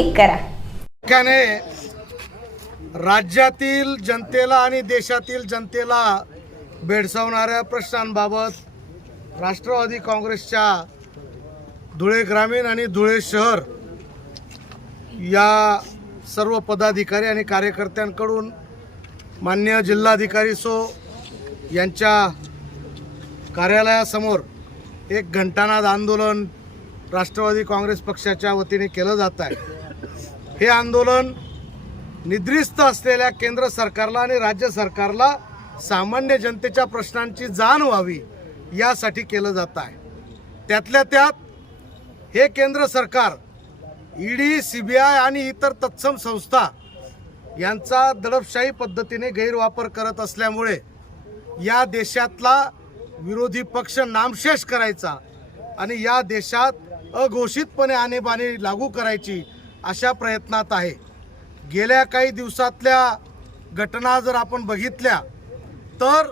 Click करा. राज्यातील जनतेला आणि देशातील जनतेला भेडसावणाऱ्या प्रश्नांबाबत राष्ट्रवादी काँग्रेसच्या धुळे ग्रामीण आणि धुळे शहर या सर्व पदाधिकारी आणि कार्यकर्त्यांकडून मान्य जिल्हाधिकारी सो यांच्या कार्यालयासमोर एक घंटानाद आंदोलन राष्ट्रवादी काँग्रेस पक्षाच्या वतीने केलं जात आहे. हे आंदोलन निद्रिस्त असलेल्या केंद्र सरकारला आणि राज्य सरकारला सामान्य जनतेच्या प्रश्नांची जाण व्हावी यासाठी केलं जात आहे. त्यातल्या त्यात हे केंद्र सरकार ईडी सी बी आय आणि इतर तत्सम संस्था यांचा दडपशाही पद्धतीने गैरवापर करत असल्यामुळे या देशातला विरोधी पक्ष नामशेष करायचा आणि या देशात अघोषितपणे आणीबाणी लागू करायची अशा प्रयत्नात आहे. गेल्या काही दिवसातल्या घटना जर आपण बघितल्या तर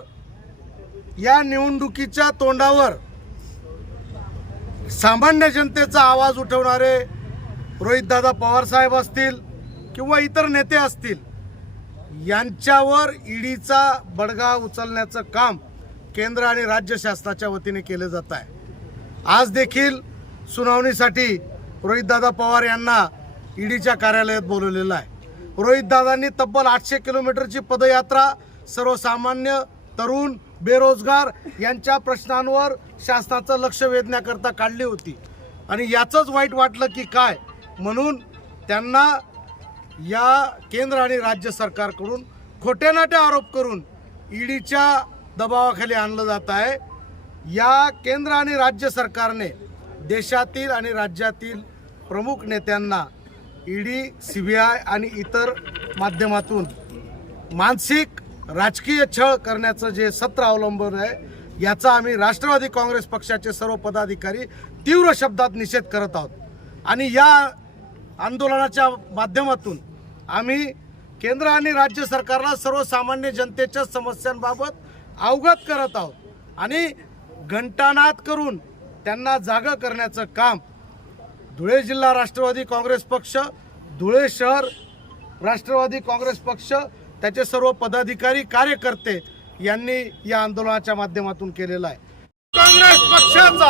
या निवडणुकीच्या तोंडावर सामान्य जनतेचा आवाज उठवणारे रोहितदादा पवार साहेब असतील किंवा इतर नेते असतील यांच्यावर ईडीचा बडगा उचलण्याचं काम केंद्र आणि राज्य शासनाच्या वतीने केले जात आहे. आज देखील सुनावणीसाठी रोहितदादा पवार यांना ईडीच्या कार्यालयात बोलवलेलं आहे. रोहितदादांनी तब्बल आठशे किलोमीटरची पदयात्रा सर्वसामान्य तरुण बेरोजगार यांच्या प्रश्नांवर शासनाचं लक्ष वेधण्याकरता काढली होती. आणि याचंच वाईट वाटलं की काय? म्हणून त्यांना या केंद्र आणि राज्य सरकारकडून खोट्यानाट्या आरोप करून ईडीच्या दबावाखाली आणलं जात आहे. या केंद्र आणि राज्य सरकारने देशातील आणि राज्यातील प्रमुख नेत्यांना ईडी सी बी आय आणि इतर माध्यमातून मानसिक राजकीय छळ करण्याचं जे सत्र अवलंबून आहे याचा आम्ही राष्ट्रवादी काँग्रेस पक्षाचे सर्व पदाधिकारी तीव्र शब्दात निषेध करत आहोत. आणि या आंदोलनाच्या माध्यमातून आम्ही केंद्र आणि राज्य सरकारला सर्वसामान्य जनतेच्या समस्यांबाबत अवगत करत आहोत. आणि घंटानाद करून त्यांना जागं करण्याचं काम धुळे जिल्हा राष्ट्रवादी काँग्रेस पक्ष धुळे शहर राष्ट्रवादी काँग्रेस पक्ष त्याचे सर्व पदाधिकारी कार्यकर्ते यांनी या आंदोलनाच्या माध्यमातून केलेलं आहे. काँग्रेस पक्षाचा!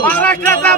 महाराष्ट्राचा